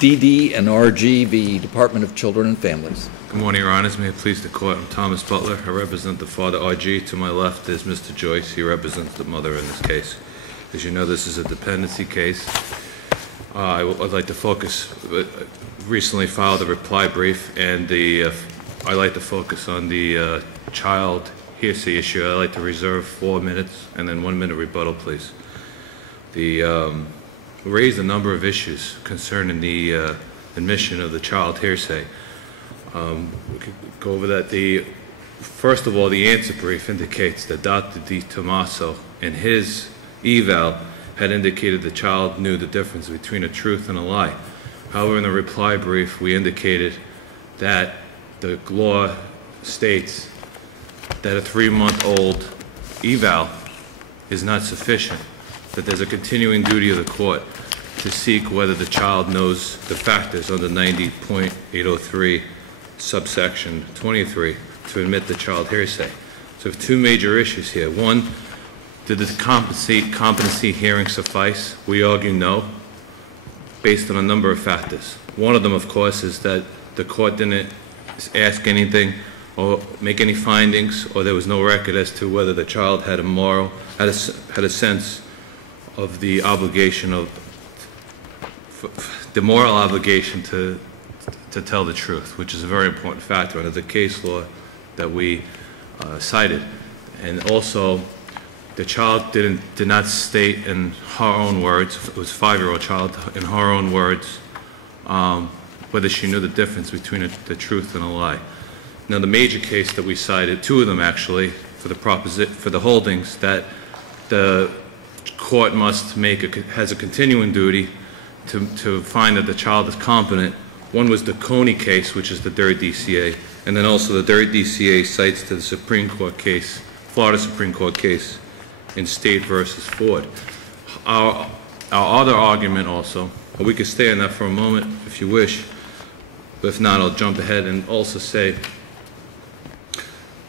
DD and RG v. Department of Children and Families. Good morning, Your Honors. May it please the Court. I'm Thomas Butler. I represent the father, RG. To my left is Mr. Joyce. He represents the mother in this case. As you know, this is a dependency case. I'd like to focus, recently filed a reply brief, and I'd like to focus on the child hearsay issue. I'd like to reserve 4 minutes and then 1 minute rebuttal, please. We raised a number of issues concerning the admission of the child hearsay. We could go over that. First of all, the answer brief indicates that Dr. Di Tommaso, in his eval, had indicated the child knew the difference between a truth and a lie. However, in the reply brief, we indicated that the law states that a 3-month-old eval is not sufficient, that there's a continuing duty of the court to seek whether the child knows the factors under 90.803 subsection 23 to admit the child hearsay. So we have two major issues here. One, did the competency hearing suffice? We argue no, based on a number of factors. One of them, of course, is that the court didn't ask anything or make any findings, or there was no record as to whether the child had a sense of the obligation the moral obligation to tell the truth, which is a very important factor under the case law that we cited. And also, the child did not state in her own words, it was a 5-year-old child, in her own words, whether she knew the difference between the truth and a lie. Now, the major case that we cited, two of them actually, for the holdings that the court must has a continuing duty to find that the child is competent. One was the Coney case, which is the third DCA, and then also the third DCA cites to the Supreme Court case, Florida Supreme Court case in State versus Ford. Our other argument also, and we could stay on that for a moment if you wish, but if not, I'll jump ahead and also say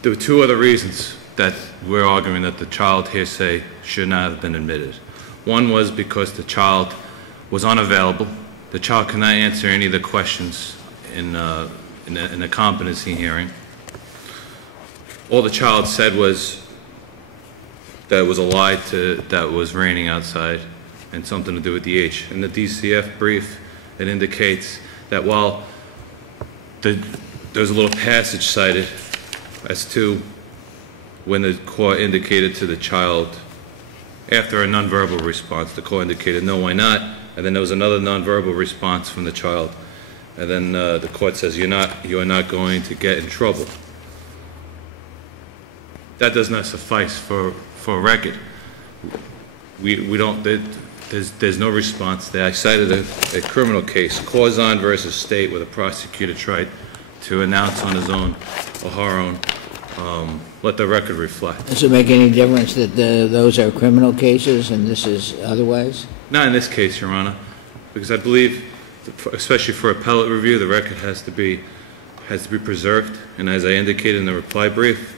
there were two other reasons that we're arguing that the child hearsay should not have been admitted. One was because the child was unavailable. The child could not answer any of the questions in a competency hearing. All the child said was that it was a lie that was raining outside and something to do with the age. In the DCF brief, it indicates that while there's a little passage cited as to when the court indicated to the child, after a nonverbal response, the court indicated, no, why not? And then there was another nonverbal response from the child. And then the court says, you are not going to get in trouble. That does not suffice for a record. We don't, there's no response there. I cited a criminal case, Corzon versus State, where the prosecutor tried to announce on his own or her own, let the record reflect. Does it make any difference that those are criminal cases and this is otherwise? Not in this case, Your Honor, because I believe, especially for appellate review, the record has to be preserved. And as I indicated in the reply brief,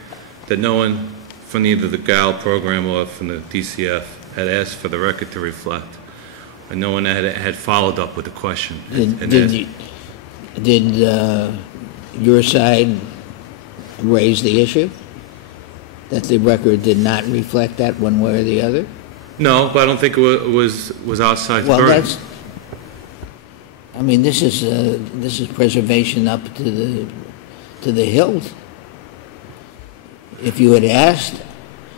that no one from either the GAL program or from the DCF had asked for the record to reflect, and no one had followed up with the question. Did your side raise the issue that the record did not reflect that one way or the other? No, but I don't think it was outside the burden. Well, that's. I mean, this is preservation up to the hilt. If you had asked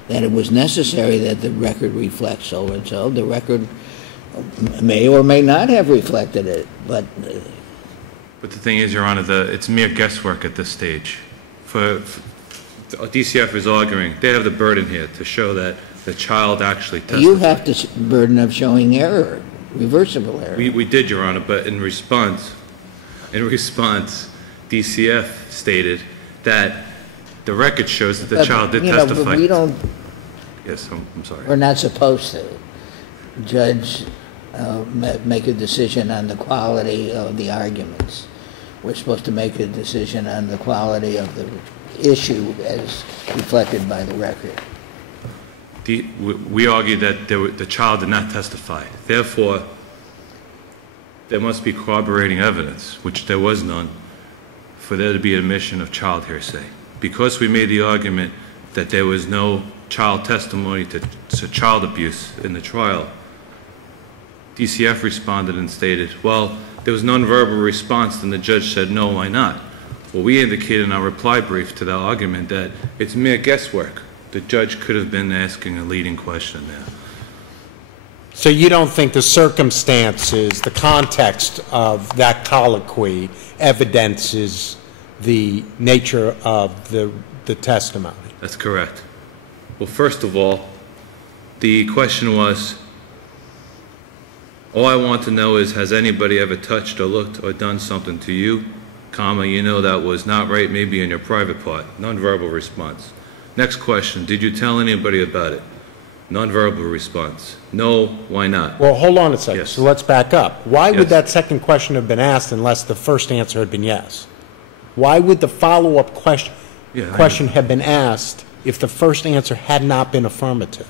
that it was necessary that the record reflect so and so, the record may or may not have reflected it. But the thing is, Your Honor, it's mere guesswork at this stage. For DCF is arguing they have the burden here to show that the child actually testified. You have the burden of showing error, reversible error. We did, Your Honor, but in response, DCF stated that the record shows that the child did testify. But we don't. Yes, I'm sorry. We're not supposed to judge, make a decision on the quality of the arguments. We're supposed to make a decision on the quality of the issue as reflected by the record. We argue that the child did not testify. Therefore, there must be corroborating evidence, which there was none, for there to be admission of child hearsay. Because we made the argument that there was no child testimony to child abuse in the trial, DCF responded and stated, well, there was nonverbal response, and the judge said, no, why not? Well, we indicated in our reply brief to that argument that it's mere guesswork. The judge could have been asking a leading question there. So you don't think the circumstances, the context of that colloquy evidences the nature of the testimony? That's correct. Well, first of all, the question was, all I want to know is, has anybody ever touched or looked or done something to you, comma, you know that was not right, maybe in your private part? Nonverbal response. Next question, did you tell anybody about it? Nonverbal response. No, why not? Well, hold on a second. Yes. So let's back up. Why Yes. would that second question have been asked unless the first answer had been yes? Why would the follow-up question have been asked if the first answer had not been affirmative?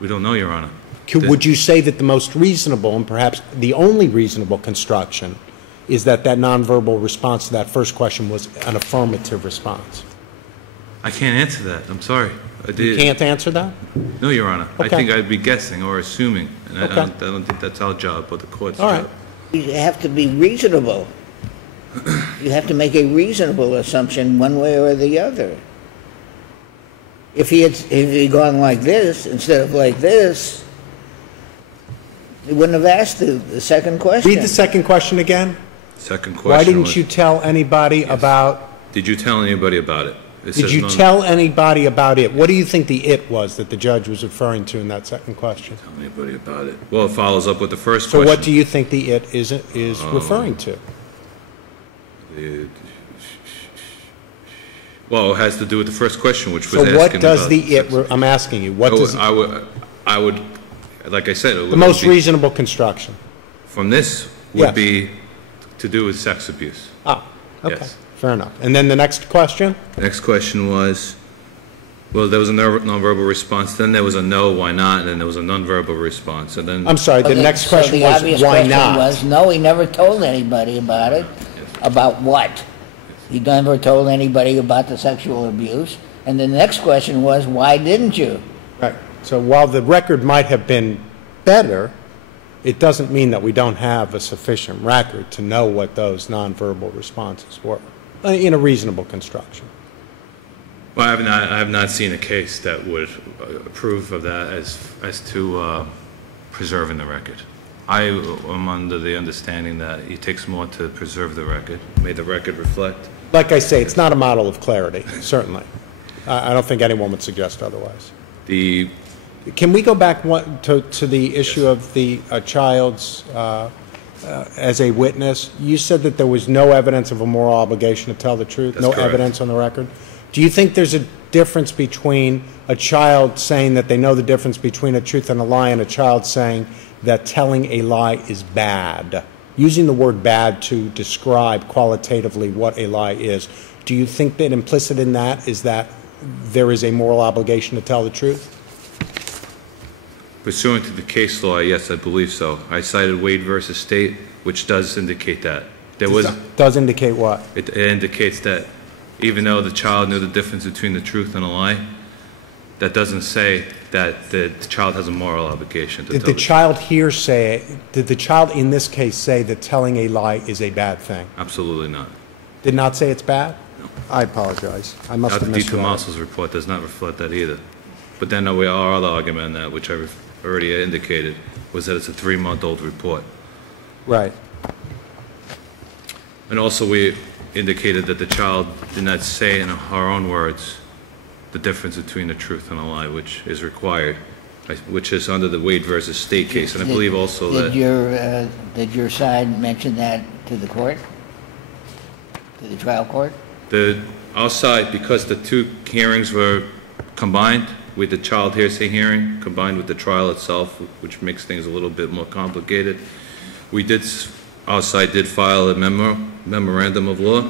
We don't know, Your Honor. Would you say that the most reasonable and perhaps the only reasonable construction is that nonverbal response to that first question was an affirmative response? I can't answer that. I'm sorry. You can't answer that? No, Your Honor. Okay. I think I'd be guessing or assuming, and Okay. I don't think that's our job or the court's All right. job. You have to be reasonable. You have to make a reasonable assumption one way or the other. If he had gone like this instead of like this, he wouldn't have asked the second question. Read the second question again. Second question Why didn't was, you tell anybody about... did you tell anybody about it? It Did says you none. tell anybody about it? What do you think the it was that the judge was referring to in that second question? Tell anybody about it. Well, it follows up with the first So question. what do you think the it is referring to? Well, it has to do with the first question, which was So asking what does about the it, I'm asking you, what does, I would, like I said, it the would most be- reasonable construction? from this would Yes. be to do with sex abuse. Ah, okay, Yes. fair enough. And then the next question? Next question was, well, there was a nonverbal response, then there was a no, why not, and then there was a nonverbal response, and then... I'm sorry, the next question the was, obvious why question not? was, no, he never told anybody about it. About what? He never told anybody about the sexual abuse. And the next question was, why didn't you? Right. So while the record might have been better, it doesn't mean that we don't have a sufficient record to know what those nonverbal responses were in a reasonable construction. Well, I have not seen a case that would approve of that as to preserving the record. I am under the understanding that it takes more to preserve the record, may the record reflect. Like I say, it's not a model of clarity, certainly. I don't think anyone would suggest otherwise. Can we go back to the issue of the child's as a witness? You said that there was no evidence of a moral obligation to tell the truth, That's no correct. evidence on the record. Do you think there's a difference between a child saying that they know the difference between a truth and a lie and a child saying that telling a lie is bad? Using the word bad to describe qualitatively what a lie is, do you think that implicit in that is that there is a moral obligation to tell the truth? Pursuant to the case law, yes, I believe so. I cited Wade versus State, which does indicate that. Does indicate what? It indicates that even though the child knew the difference between the truth and a lie, that doesn't say that the child has a moral obligation to Did tell the the truth. child here say, did the child in this case say that telling a lie is a bad thing? Absolutely not. Did not say it's bad? I apologize. I must have Dr. D. misread it. Tomaso's report does not reflect that either. But then our other argument on that, which I already indicated, was that it's a 3-month-old report. Right. And also we indicated that the child did not say in her own words the difference between the truth and a lie, which is required, which is under the Wade versus State case. And I believe also that... Did your side mention that to the court? To the trial court? Our side, because the two hearings were combined with the child hearsay hearing, combined with the trial itself, which makes things a little bit more complicated, our side did file a memorandum of law,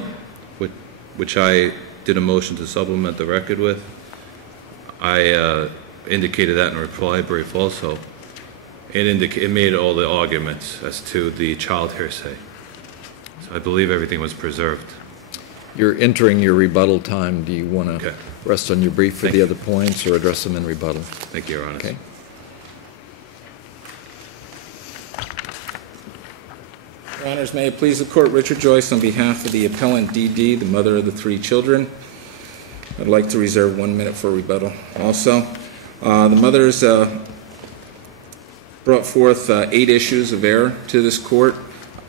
which I did a motion to supplement the record with. I indicated that in a reply brief also. It made all the arguments as to the child hearsay. So I believe everything was preserved. You're entering your rebuttal time. Do you want to Okay. rest on your brief for Thank the you. other points or address them in rebuttal? Thank you, Your Honor. Okay. Your Honors, may it please the Court, Richard Joyce, on behalf of the appellant D.D., the mother of the 3 children. I'd like to reserve 1 minute for rebuttal. Also, the mother's brought forth 8 issues of error to this Court,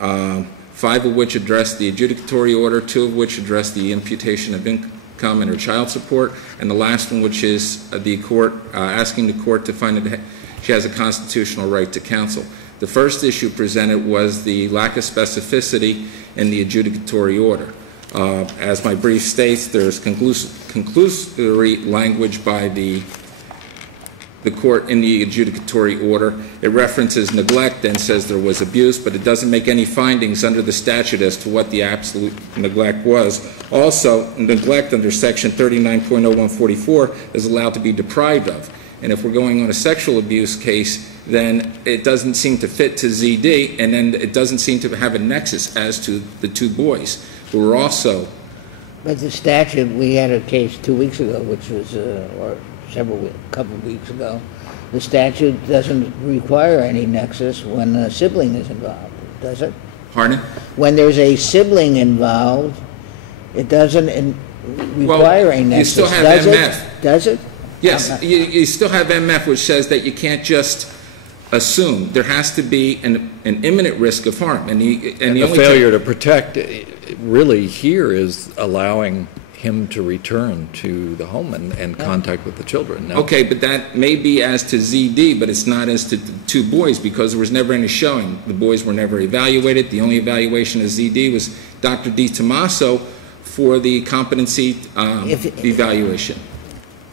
5 of which address the adjudicatory order, 2 of which address the imputation of income and her child support, and the last one, which is the Court asking the Court to find that she has a constitutional right to counsel. The first issue presented was the lack of specificity in the adjudicatory order. As my brief states, there's conclusory language by the Court in the adjudicatory order. It references neglect and says there was abuse, but it doesn't make any findings under the statute as to what the absolute neglect was. Also, neglect under Section 39.0144 is allowed to be deprived of. And if we're going on a sexual abuse case, then it doesn't seem to fit to ZD, and then it doesn't seem to have a nexus as to the 2 boys who were also. But the statute, we had a case 2 weeks ago, which was, or a couple of weeks ago. The statute doesn't require any nexus when a sibling is involved, does it? Pardon? When there's a sibling involved, it doesn't require a nexus. You still have MF. Does it? Yes, you still have MF, which says that you can't just assume. There has to be an imminent risk of harm. And the failure to protect really here is allowing him to return to the home and contact with the children. No? Okay, but that may be as to ZD, but it's not as to the 2 boys because there was never any showing. The boys were never evaluated. The only evaluation of ZD was Dr. DiTomaso for the competency evaluation.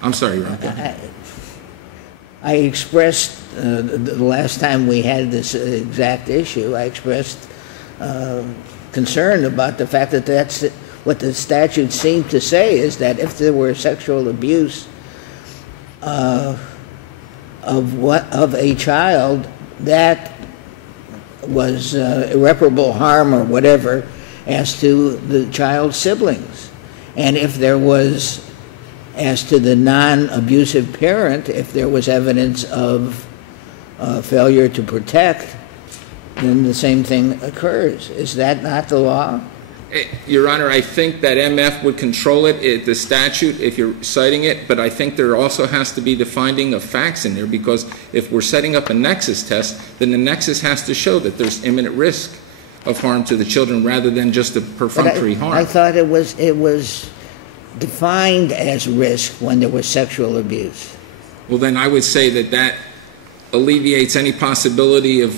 I'm sorry, Ron. I expressed, the last time we had this exact issue, I expressed concern about the fact that that's what the statute seemed to say, is that if there were sexual abuse of a child, that was irreparable harm or whatever as to the child's siblings. And if there was, as to the non-abusive parent, if there was evidence of failure to protect, then the same thing occurs. Is that not the law? Your Honor, I think that MF would control it, the statute, if you're citing it, but I think there also has to be the finding of facts in there, because if we're setting up a nexus test, then the nexus has to show that there's imminent risk of harm to the children rather than just a perfunctory harm. I thought it was defined as risk when there was sexual abuse. Well, then I would say that that alleviates any possibility of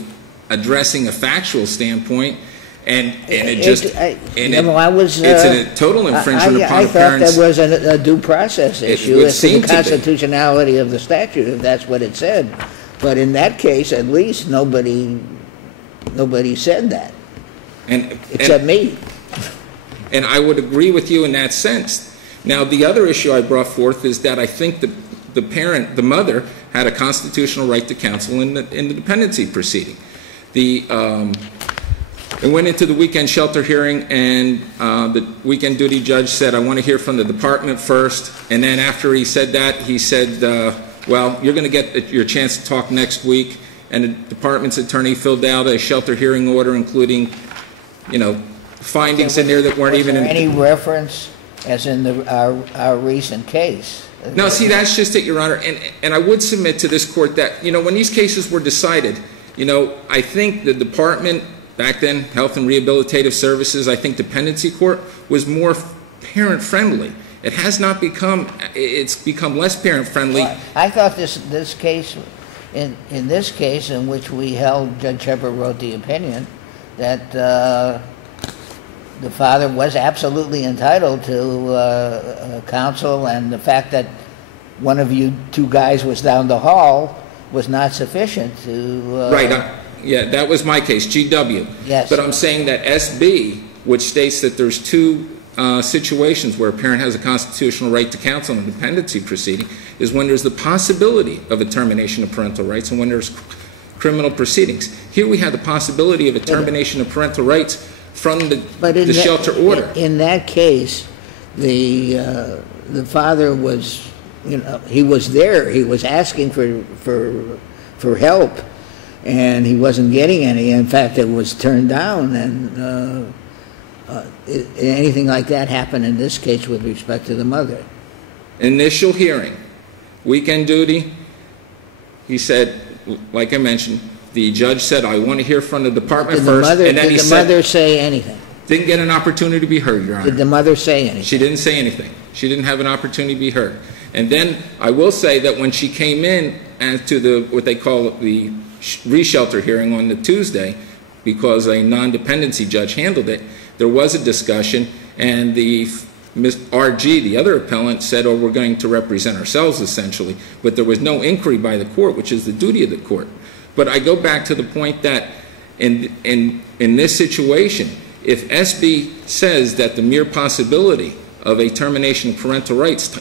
addressing a factual standpoint, and it's a total infringement upon a parent's. I thought there was a due process issue as to the constitutionality of the statute, if that's what it said. But in that case, at least nobody said that, except me. And I would agree with you in that sense. Now, the other issue I brought forth is that I think the parent, the mother, had a constitutional right to counsel in the dependency proceeding. It went into the weekend shelter hearing, and the weekend duty judge said, I want to hear from the department first. And then after he said that, he said, well, you're going to get your chance to talk next week. And the department's attorney filled out a shelter hearing order, including, findings in there that weren't even in. Was there any reference, as in our recent case? No, see, that's just it, Your Honor. And I would submit to this court that, when these cases were decided, I think the department, back then, Health and Rehabilitative Services, I think dependency court was more parent-friendly. It has not become, it's become less parent-friendly. Well, I thought this case, in this case in which we held, Judge Shepard wrote the opinion, that the father was absolutely entitled to counsel, and the fact that one of you 2 guys was down the hall was not sufficient to. Right. Yeah, that was my case, GW. Yes. But I'm saying that SB, which states that there's 2 situations where a parent has a constitutional right to counsel in a dependency proceeding, is when there's the possibility of a termination of parental rights and when there's criminal proceedings. Here we have the possibility of a termination of parental rights from the shelter order. In that case, the father was, he was there. He was asking for help, and he wasn't getting any. In fact, it was turned down. And anything like that happened in this case with respect to the mother? Initial hearing, weekend duty. He said, like I mentioned, the judge said, "I want to hear from the department first," and then he said, "Did the mother say anything?" Didn't get an opportunity to be heard, Your Honor. Did the mother say anything? She didn't say anything. She didn't have an opportunity to be heard. And then I will say that when she came in as to what they call the reshelter hearing on the Tuesday, because a non-dependency judge handled it, there was a discussion, and the Ms. R.G., the other appellant, said, "Oh, we're going to represent ourselves," essentially. But there was no inquiry by the court, which is the duty of the court. But I go back to the point that in this situation, if SB says that the mere possibility of a termination of parental rights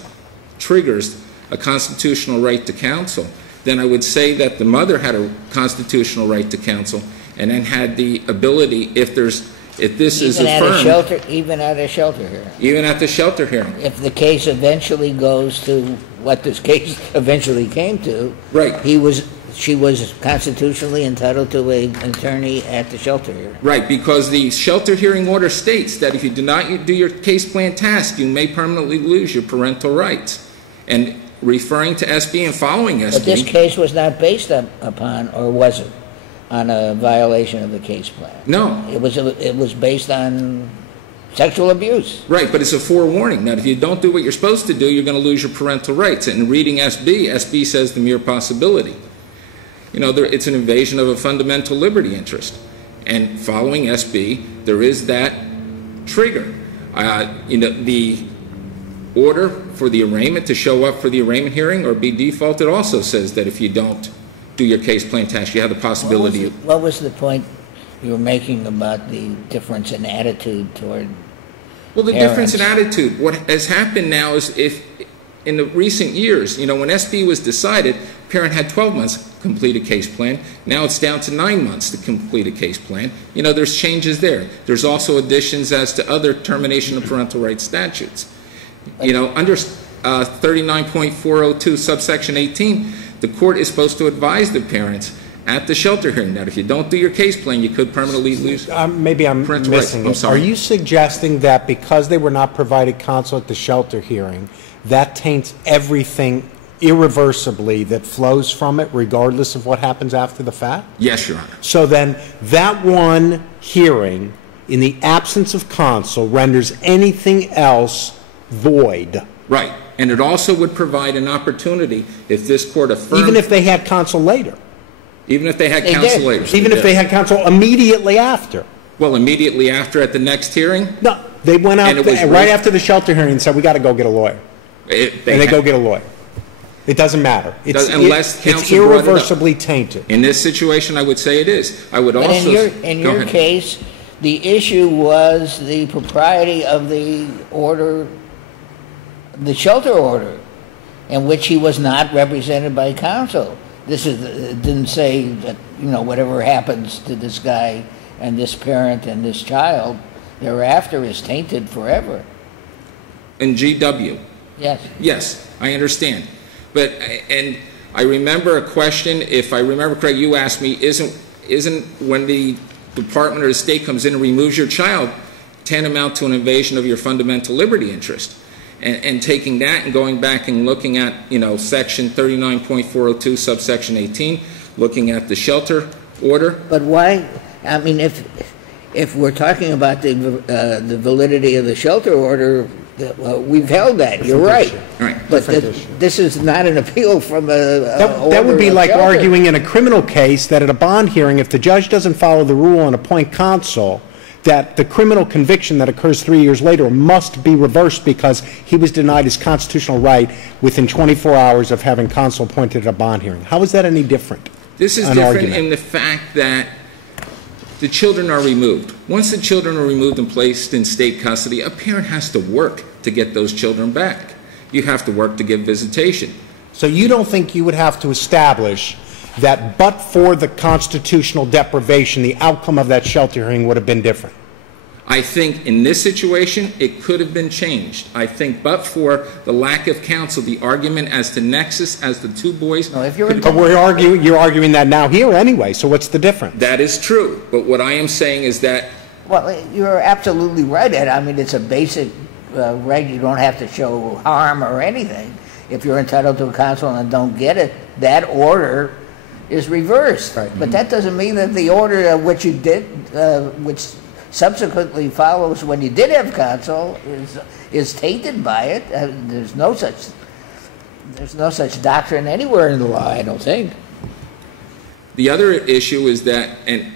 triggers a constitutional right to counsel, then I would say that the mother had a constitutional right to counsel, and then had the ability, if this is affirmed, even at a shelter hearing. Even at the shelter hearing. If the case eventually goes to what this case eventually came to, right? She was constitutionally entitled to an attorney at the shelter hearing. Right, because the shelter hearing order states that if you do not do your case plan task, you may permanently lose your parental rights. And referring to SB and following SB. But this case was not based upon, or was it, on a violation of the case plan? No. It was based on sexual abuse. Right, but it's a forewarning that if you don't do what you're supposed to do, you're going to lose your parental rights. And reading SB says the mere possibility. It's an invasion of a fundamental liberty interest. And following SB, there is that trigger. The order for the arraignment to show up for the arraignment hearing or be defaulted also says that if you don't do your case plan task, you have the possibility of... What was the point you were making about the difference in attitude toward Well, the parents? difference in attitude, what has happened now is if in the recent years, when SB was decided, parent had 12 months to complete a case plan. Now it's down to 9 months to complete a case plan. There's changes there. There's also additions as to other termination of parental rights statutes. Under 39.402 subsection 18, the court is supposed to advise the parents at the shelter hearing that if you don't do your case plan, you could permanently lose maybe I'm parental missing rights. it. Are you suggesting that because they were not provided counsel at the shelter hearing, that taints everything irreversibly that flows from it, regardless of what happens after the fact? Yes, Your Honor. So then that one hearing, in the absence of counsel, renders anything else void. Right. And it also would provide an opportunity if this court affirmed... Even if they had counsel later. Even if they had counsel later. Even if they had counsel immediately after. Well, immediately after at the next hearing? No, they went out right after the shelter hearing and said, we got to go get a lawyer. They go get a lawyer. It doesn't matter. It's irreversibly tainted. In this situation, I would say it is. I would also... In your case, the issue was the propriety of the order, the shelter order, in which he was not represented by counsel. It didn't say that, whatever happens to this guy and this parent and this child thereafter is tainted forever. In GW? Yes. Yes, I understand. And I remember a question, if I remember correctly, you asked me, isn't when the department or the state comes in and removes your child tantamount to an invasion of your fundamental liberty interest? And taking that and going back and looking at, section 39.402, subsection 18, looking at the shelter order. But why? I mean, if we're talking about the validity of the shelter order, we've held that. You're right. Right. But this is not an appeal from that would be like arguing in a criminal case that at a bond hearing, if the judge doesn't follow the rule and appoint counsel, that the criminal conviction that occurs 3 years later must be reversed because he was denied his constitutional right within 24 hours of having counsel appointed at a bond hearing. How is that any different? This is different in the fact that the children are removed. Once the children are removed and placed in state custody, a parent has to work to get those children back. You have to work to give visitation. So you don't think you would have to establish that but for the constitutional deprivation, the outcome of that shelter hearing would have been different? I think in this situation, it could have been changed. I think but for the lack of counsel, the argument as to nexus, as the two boys. No, if you're But you're arguing that now here anyway, so what's the difference? That is true. But what I am saying is that. Well, you're absolutely right, Ed. I mean, it's a basic right. You don't have to show harm or anything. If you're entitled to a counsel and don't get it, that order is reversed. Right. But that doesn't mean that the order which you did, which subsequently follows when you did have counsel, is tainted by it. There's no such doctrine anywhere in the law, I don't think. The other issue is that, and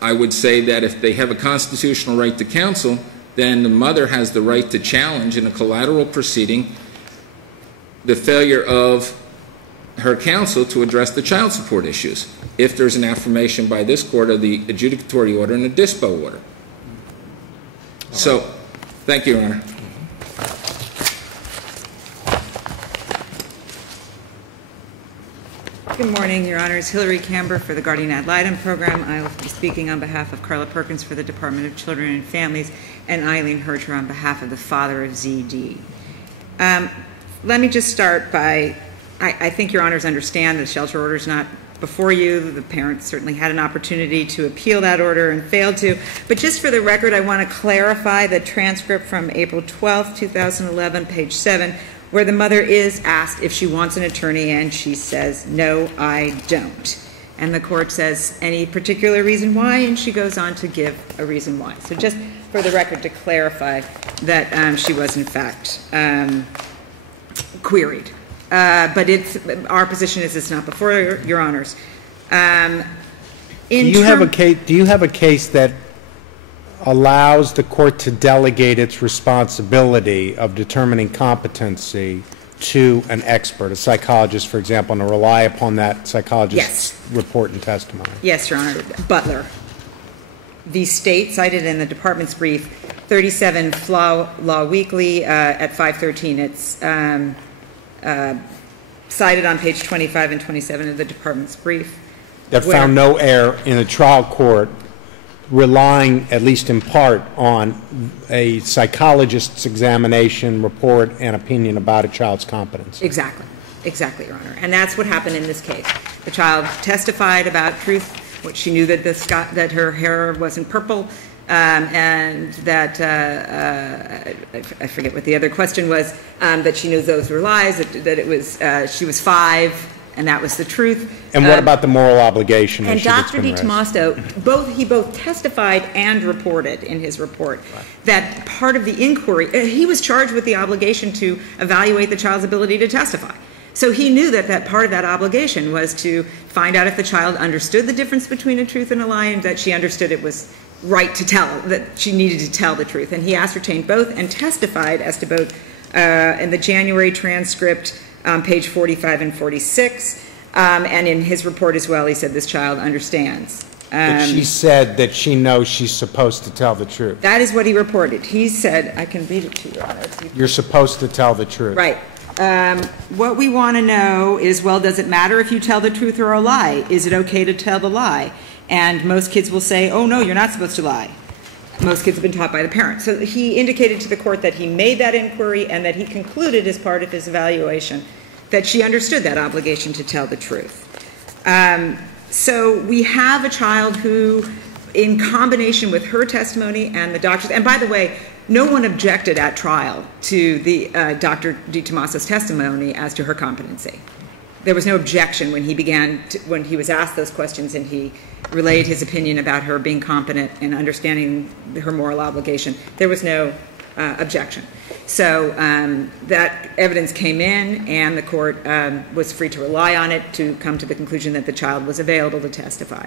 I would say that if they have a constitutional right to counsel, then the mother has the right to challenge in a collateral proceeding the failure of her counsel to address the child support issues if there's an affirmation by this court of the adjudicatory order and the dispo order. So, thank you, Your Honor. Good morning, Your Honors. Hillary Kambour for the Guardian Ad Litem program. I will be speaking on behalf of Karla Perkins for the Department of Children and Families, and Ilene Herscher on behalf of the father of ZD. Let me just start by, I think Your Honors understand the shelter order is not before you. The parents certainly had an opportunity to appeal that order and failed to. But just for the record, I want to clarify the transcript from April 12th, 2011, page 7, where the mother is asked if she wants an attorney, and she says, "No, I don't." And the court says, "Any particular reason why?" And she goes on to give a reason why. So just for the record to clarify that she was, in fact, queried. But our position is it's not before Your Honors. Do you have a case that allows the court to delegate its responsibility of determining competency to an expert, a psychologist, for example, and to rely upon that psychologist's report and testimony? Yes, Your Honor. Butler. The state cited in the department's brief, 37 Law Weekly at 513. It's cited on page 25 and 27 of the department's brief. That found no error in a trial court relying, at least in part, on a psychologist's examination, report, and opinion about a child's competence. Exactly. Exactly, Your Honor. And that's what happened in this case. The child testified about truth, what she knew that that her hair wasn't purple, and that I forget what the other question was, that she knew those were lies, that it was she was 5, and that was the truth. And what about the moral obligation? And Dr. DiTomaso, he both testified and reported in his report that part of the inquiry, he was charged with the obligation to evaluate the child's ability to testify. So he knew that part of that obligation was to find out if the child understood the difference between a truth and a lie, and that she understood it was right to tell, that she needed to tell the truth. And he ascertained both and testified as to both in the January transcript, page 45 and 46, and in his report as well, he said this child understands. But she said that she knows she's supposed to tell the truth. That is what he reported. He said, I can read it to you, Your Honor. You're supposed to tell the truth. Right. What we want to know is, well, does it matter if you tell the truth or a lie? Is it okay to tell the lie? And most kids will say, oh, no, you're not supposed to lie. Most kids have been taught by the parents. So he indicated to the court that he made that inquiry and that he concluded as part of his evaluation that she understood that obligation to tell the truth. So we have a child who, in combination with her testimony and the doctor's, and by the way, no one objected at trial to the Dr. DiTomaso's testimony as to her competency. There was no objection when when he was asked those questions and he relayed his opinion about her being competent and understanding her moral obligation. There was no objection. So that evidence came in, and the court was free to rely on it to come to the conclusion that the child was available to testify.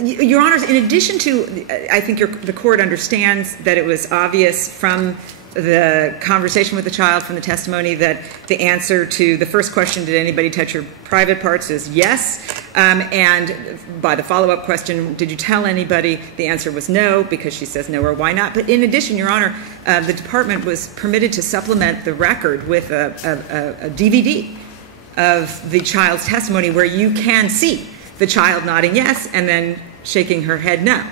Your Honors, in addition to, I think the court understands that it was obvious from the conversation with the child, from the testimony, that the answer to the first question, did anybody touch your private parts, is yes. And by the follow-up question, did you tell anybody, the answer was no, because she says no, or why not. But in addition, Your Honor, the department was permitted to supplement the record with a DVD of the child's testimony where you can see the child nodding yes and then shaking her head no.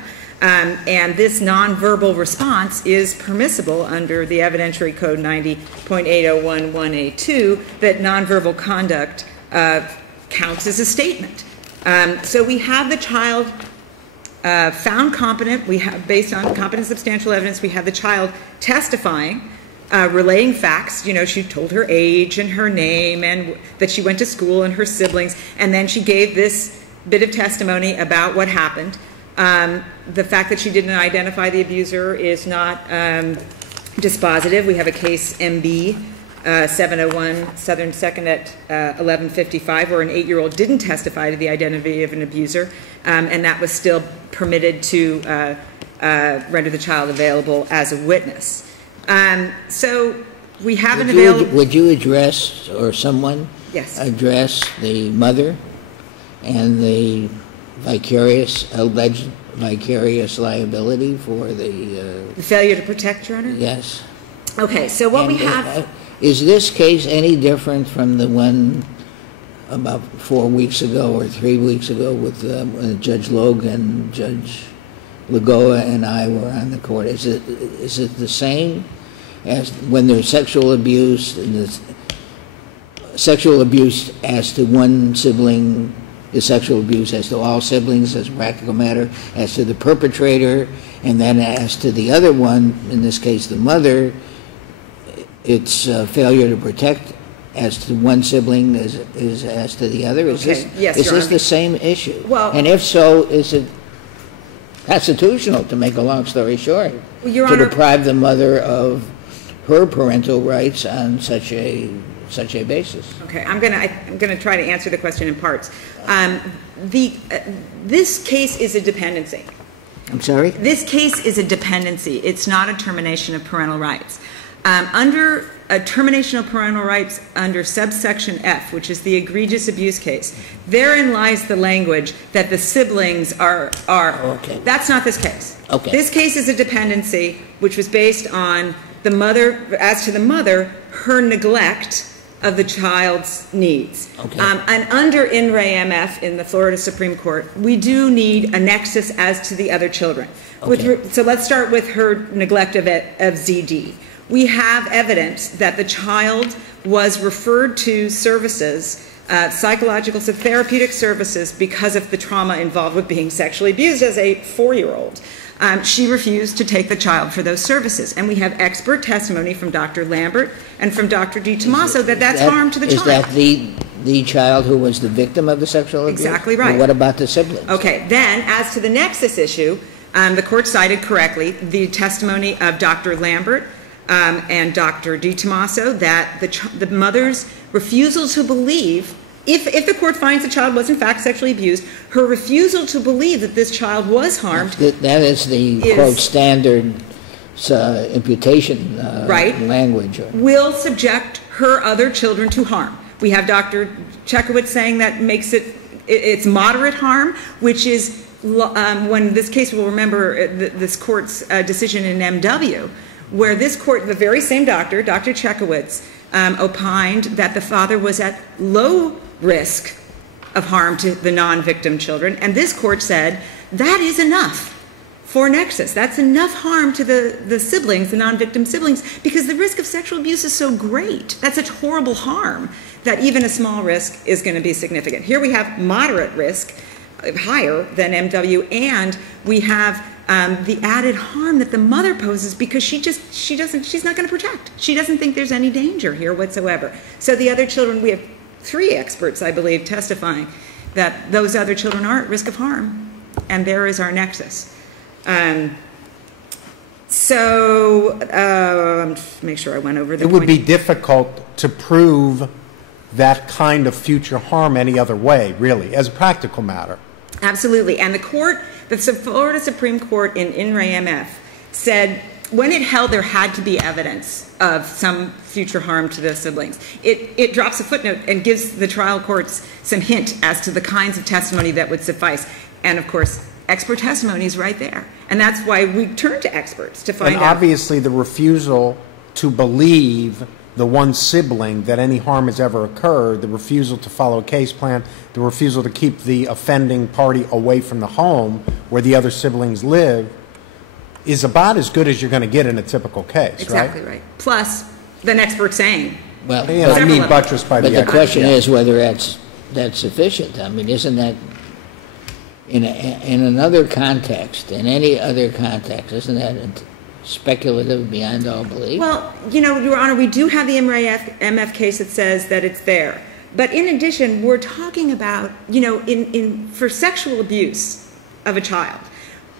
And this nonverbal response is permissible under the evidentiary code 90.8011A2, that nonverbal conduct counts as a statement. So we have the child found competent. We have, based on competent substantial evidence, we have the child testifying, relaying facts. You know, she told her age and her name and that she went to school and her siblings, and then she gave this bit of testimony about what happened. The fact that she didn't identify the abuser is not dispositive. We have a case MB 701 Southern 2nd at 1155 where an 8-year-old didn't testify to the identity of an abuser, and that was still permitted to render the child available as a witness. So we have an available... Would you address, or someone Yes. address the mother and the alleged vicarious liability for the failure to protect, Your Honor? Yes. Okay, so what we have... Is this case any different from the one about 4 weeks ago or 3 weeks ago with Judge Logan, Judge Lagoa, and I were on the court? Is it the same as when there's sexual abuse, and there's sexual abuse as to one sibling, the sexual abuse as to all siblings as a practical matter, as to the perpetrator, and then as to the other one, in this case the mother, it's failure to protect as to one sibling is as to the other? Is Okay. Yes, this Your Honor. the same issue? Well- and if so, is it constitutional, to make a long story short, Well, Your to Honor- deprive the mother of her parental rights on such a basis? Okay, I'm gonna try to answer the question in parts. This case is a dependency. I'm sorry? This case is a dependency. It's not a termination of parental rights. Under a termination of parental rights under subsection F, which is the egregious abuse case, therein lies the language that the siblings are. Okay. That's not this case. Okay. This case is a dependency which was based on the mother, as to the mother, her neglect of the child's needs. Okay. And under In Re MF in the Florida Supreme Court, we do need a nexus as to the other children. Okay. So let's start with her neglect of ZD. We have evidence that the child was referred to services, psychological, therapeutic services, because of the trauma involved with being sexually abused as a 4-year-old. She refused to take the child for those services. And we have expert testimony from Dr. Lambert and from Dr. DiTomaso that's harm to the child. Is that the child who was the victim of the sexual abuse? Exactly right. Or what about the siblings? Okay, then as to the nexus issue, the court cited correctly the testimony of Dr. Lambert and Dr. DiTomaso that the mother's refusal to believe, if the court finds the child was in fact sexually abused, her refusal to believe that this child was harmed. That is the, quote, standard imputation Right. language. Will subject her other children to harm. We have Dr. Chekowitz saying that makes it's moderate harm, which is, when this case, will remember this court's decision in MW, where this court, the very same doctor, Dr. Chekowitz, opined that the father was at low risk of harm to the non-victim children, and this court said that is enough for nexus. That's enough harm to the siblings, the non-victim siblings, because the risk of sexual abuse is so great. That's such horrible harm that even a small risk is going to be significant. Here we have moderate risk, higher than MW, and we have the added harm that the mother poses because she's not going to protect. She doesn't think there's any danger here whatsoever. So the other children, we have 3 experts, I believe, testifying that those other children are at risk of harm, and there is our nexus. Make sure I went over the It would point. be difficult to prove that kind of future harm any other way, really, as a practical matter. Absolutely. And the Florida Supreme Court in Re MF said when it held there had to be evidence of some future harm to the siblings, it drops a footnote and gives the trial courts some hint as to the kinds of testimony that would suffice. And of course, expert testimony is right there. And that's why we turn to experts to find out. And obviously the refusal to believe the one sibling that any harm has ever occurred, the refusal to follow a case plan, the refusal to keep the offending party away from the home where the other siblings live, is about as good as you're going to get in a typical case, Exactly right. Plus, the expert saying. Well, And I mean buttressed by the but the expert. question is whether that's sufficient. I mean, isn't that, in another context, in any other context, isn't that speculative beyond all belief? Well, Your Honor, we do have the MF case that says that it's there. But in addition, we're talking about, for sexual abuse of a child,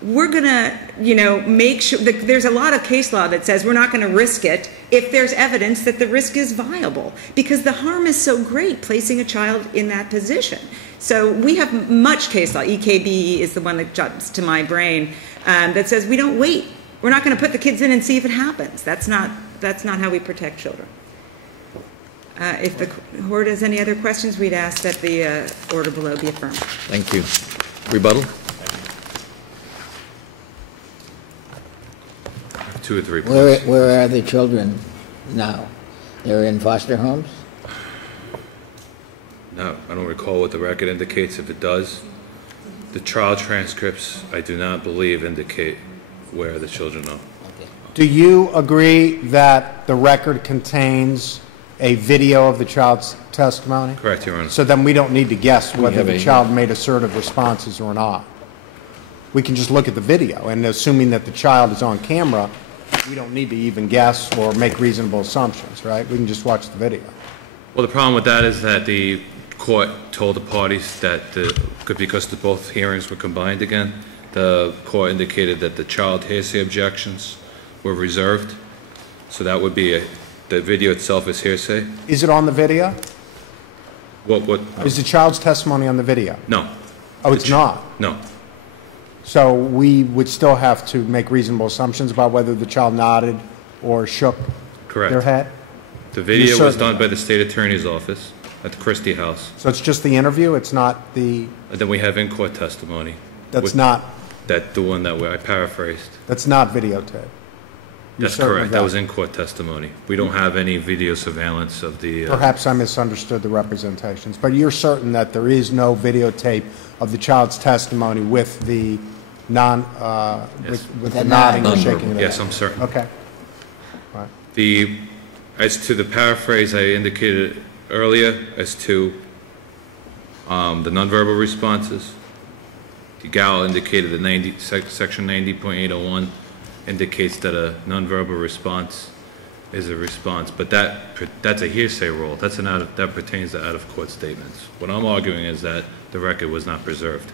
we're going to, make sure that there's a lot of case law that says we're not going to risk it if there's evidence that the risk is viable, because the harm is so great placing a child in that position. So we have much case law. EKB is the one that jumps to my brain, that says we don't wait. We're not going to put the kids in and see if it happens. That's not how we protect children. If the court has any other questions, we'd ask that the order below be affirmed. Thank you. Rebuttal? 2 or 3 points. Where are the children now? They're in foster homes? No, I don't recall what the record indicates. If it does, the trial transcripts, I do not believe, indicate where the children are. Do you agree that the record contains a video of the child's testimony? Correct, Your Honor. So then we don't need to guess whether have the a- child made assertive responses or not. We can just look at the video, and assuming that the child is on camera, we don't need to even guess or make reasonable assumptions, right? We can just watch the video. Well, the problem with that is that the court told the parties that, because the both hearings were combined again, the court indicated that the child hearsay objections were reserved. So that would be the video itself is hearsay. Is it on the video? What? Is the child's testimony on the video? No, Oh, it's not. no. So we would still have to make reasonable assumptions about whether the child nodded or shook Correct. their head? The video was certain done of by the state attorney's office at the Christie House. So it's just the interview? It's not the... And then we have in-court testimony. That's not The one that I paraphrased. That's not videotaped? You're That's certain of correct. That was in-court testimony. We don't have any video surveillance of the... Perhaps I misunderstood the representations, but you're certain that there is no videotape of the child's testimony with the Yes. with the nodding or Non-verbal. shaking of the Yes, head? I'm certain. Okay. All right. As to the paraphrase I indicated earlier, as to the nonverbal responses, the Gal indicated that section 90.801 indicates that a nonverbal response is a response, but that's a hearsay rule. That pertains to out-of-court statements. What I'm arguing is that the record was not preserved.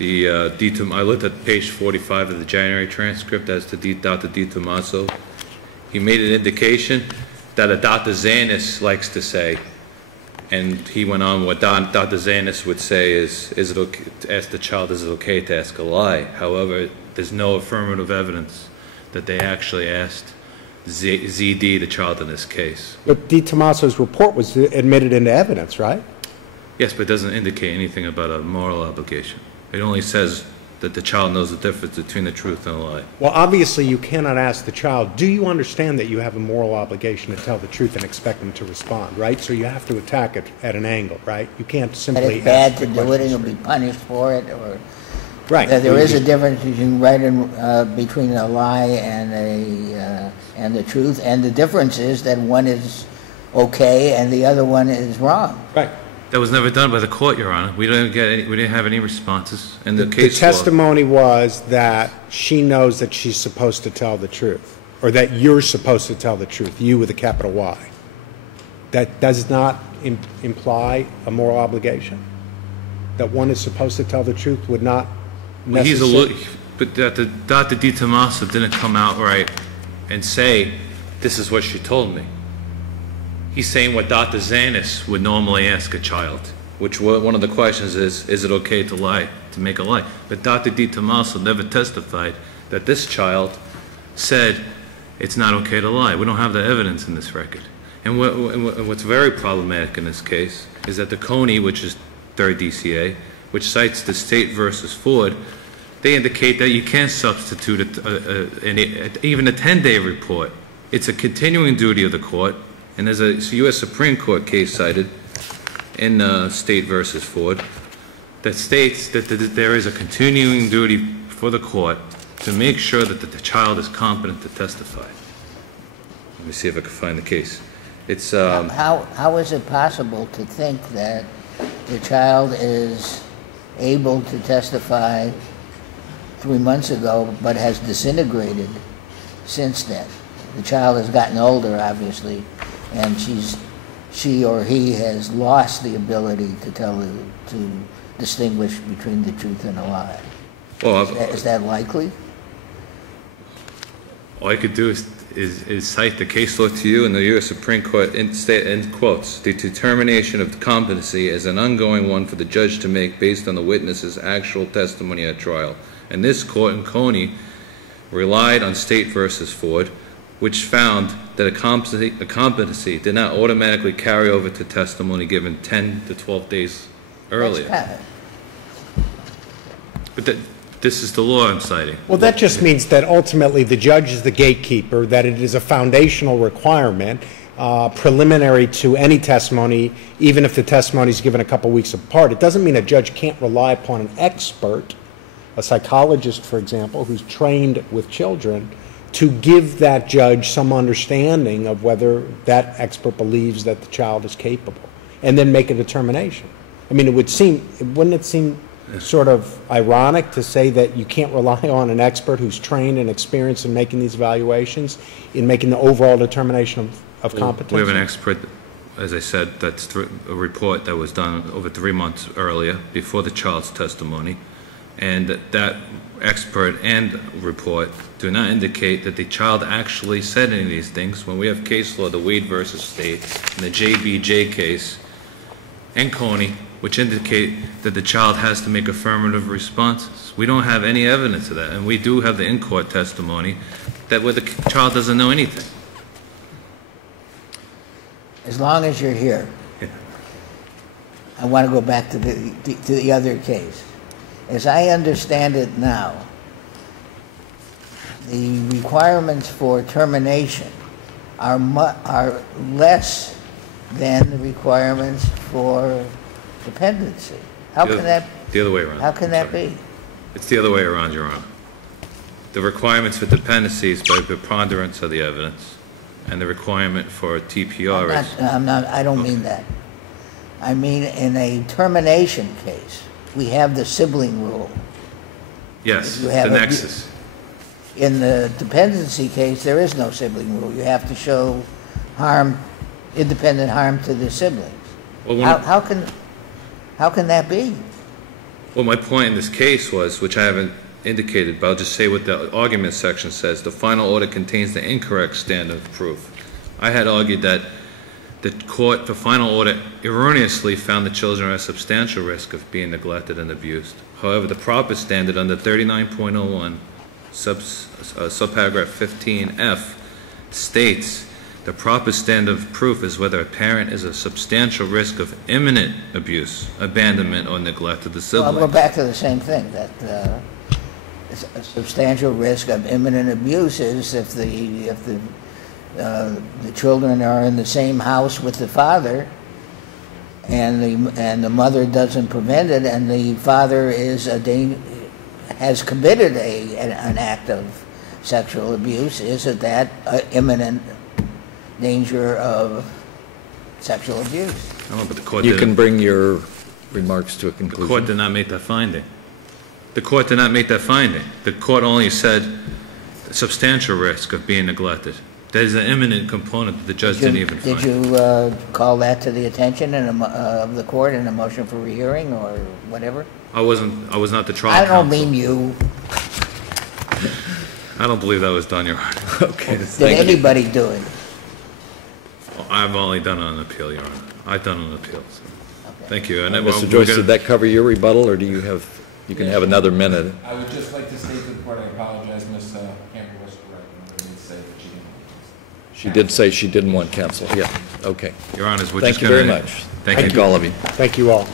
I looked at page 45 of the January transcript as to Dr. Di Tommaso. He made an indication that a Dr. Zanis likes to say, and he went on, what Dr. Zanis would say is it okay to ask the child, is it okay to ask a lie? However, there's no affirmative evidence that they actually asked ZD, the child in this case. But Di Tommaso's report was admitted into evidence, right? Yes, but it doesn't indicate anything about a moral obligation. It only says that the child knows the difference between the truth and a lie. Well, obviously you cannot ask the child, do you understand that you have a moral obligation to tell the truth and expect them to respond, right? So you have to attack it at an angle, right? You can't That simply it's bad ask to the do it and questions. you'll be punished for it, or Right. that there is a difference between a lie and the truth, and the difference is that one is okay and the other one is wrong. Right. That was never done by the court, Your Honor. We didn't have any responses in the The case law. testimony was that she knows that she's supposed to tell the truth, or that you're supposed to tell the truth, you with a capital Y. That does not imply a moral obligation? That one is supposed to tell the truth would not Well, necessarily... but Dr. Di Tommaso didn't come out right and say, this is what she told me. He's saying what Dr. Zanis would normally ask a child, which one of the questions is it okay to lie, to make a lie? But Dr. Di Tommaso never testified that this child said it's not okay to lie. We don't have the evidence in this record. And what's very problematic in this case is that the Coney, which is 3rd DCA, which cites the State versus Ford, they indicate that you can't substitute even a 10-day report. It's a continuing duty of the court And there's a U.S. Supreme Court case cited in State versus Ford that states that there is a continuing duty for the court to make sure that the child is competent to testify. Let me see if I can find the case. It's How is it possible to think that the child is able to testify 3 months ago but has disintegrated since then? The child has gotten older, obviously, and she or he has lost the ability to distinguish between the truth and a lie. well, Is that likely? all I could do is cite the case law to you, and the U.S. Supreme Court in quotes, the determination of competency is an ongoing one for the judge to make based on the witness's actual testimony at trial. And this court in Coney relied on State versus Ford, which found that a competency did not automatically carry over to testimony given 10 to 12 days earlier. But this is the law I'm citing. Well, that just means that ultimately the judge is the gatekeeper, that it is a foundational requirement, preliminary to any testimony, even if the testimony is given a couple weeks apart. It doesn't mean a judge can't rely upon an expert, a psychologist, for example, who's trained with children, to give that judge some understanding of whether that expert believes that the child is capable, and then make a determination. I mean, wouldn't it seem sort of ironic to say that you can't rely on an expert who's trained and experienced in making these evaluations in making the overall determination of competence? We have an expert, as I said, that's a report that was done over 3 months earlier, before the child's testimony, and that expert and report do not indicate that the child actually said any of these things. When we have case law, the Wade versus State, and the JBJ case, and Coney, which indicate that the child has to make affirmative responses. We don't have any evidence of that, and we do have the in-court testimony that where the child doesn't know anything. As long as you're here, I want to go back to the other case. As I understand it now, the requirements for termination are less than the requirements for dependency. How can that? The other way around. How can that be? It's the other way around, Your Honor. The requirements for dependency is by preponderance of the evidence, and the requirement for TPR is... I don't mean that. I mean, in a termination case, we have the sibling rule. Yes, You have the a- nexus. In the dependency case, there is no sibling rule. You have to show independent harm to the siblings. Well, How can that be? Well, my point in this case was, which I haven't indicated, but I'll just say what the argument section says. The final order contains the incorrect standard of proof. I had argued that the court, the final order, erroneously found the children are at substantial risk of being neglected and abused. However, the proper standard under 39.01, subparagraph 15F, states the proper standard of proof is whether a parent is a substantial risk of imminent abuse, abandonment, or neglect of the sibling. Well, we're back to the same thing, that a substantial risk of imminent abuse is if the children are in the same house with the father, and the mother doesn't prevent it, and the father has committed an act of sexual abuse. Isn't that imminent danger of sexual abuse? No, but the court You didn't. can bring your remarks to a conclusion. The court did not make that finding. The court did not make that finding. The court only said substantial risk of being neglected. There's an imminent component that the judge didn't even find. Did you call that to the attention of the court in a motion for rehearing or whatever? I was not the trial I counsel. don't mean you. I don't believe that was done, Your Honor. Okay, Did thank you. anybody do it? I've only done an appeal, Your Honor. I've done an appeal. So. Okay. Thank you. And Mr. Joyce, did that cover your rebuttal, or do you have, you can have another minute? I would just like to state to the court, I apologize, Ms. Kambour was correct. I did say that she didn't. She did say she didn't want counsel. Yeah, okay. Your Honors, we're Thank just you gonna... very much. Thank you. Thank all of you. Thank you all.